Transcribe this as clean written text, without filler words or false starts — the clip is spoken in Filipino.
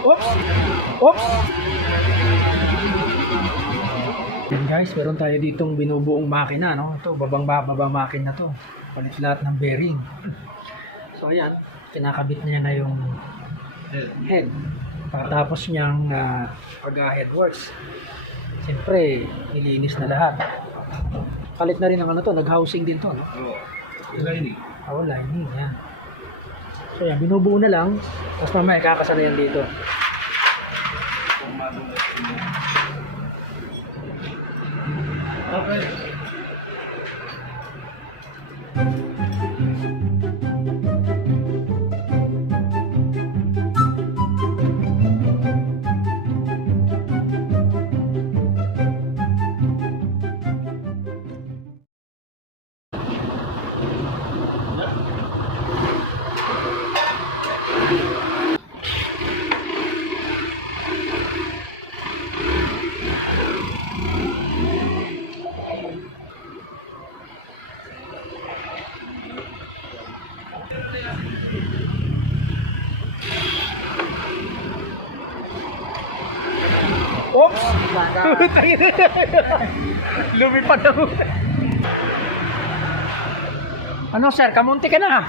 Oops! Oops! Yan guys, meron tayo ditong binubuong makina, no? Ito, babang makina to. Palit lahat ng bearing. So ayan, kinakabit niya na yung head. Pagkatapos niyang pag-head works, siyempre, nilinis na lahat. Palit na rin ang ano to, nag-housing din to, no? Lining. Oo, lining, yan. So yan, binubuo na lang, tapos mamaya kakasana yan dito. Okay. Oops! Lumipad ako. Ano sir, kamunti ka na.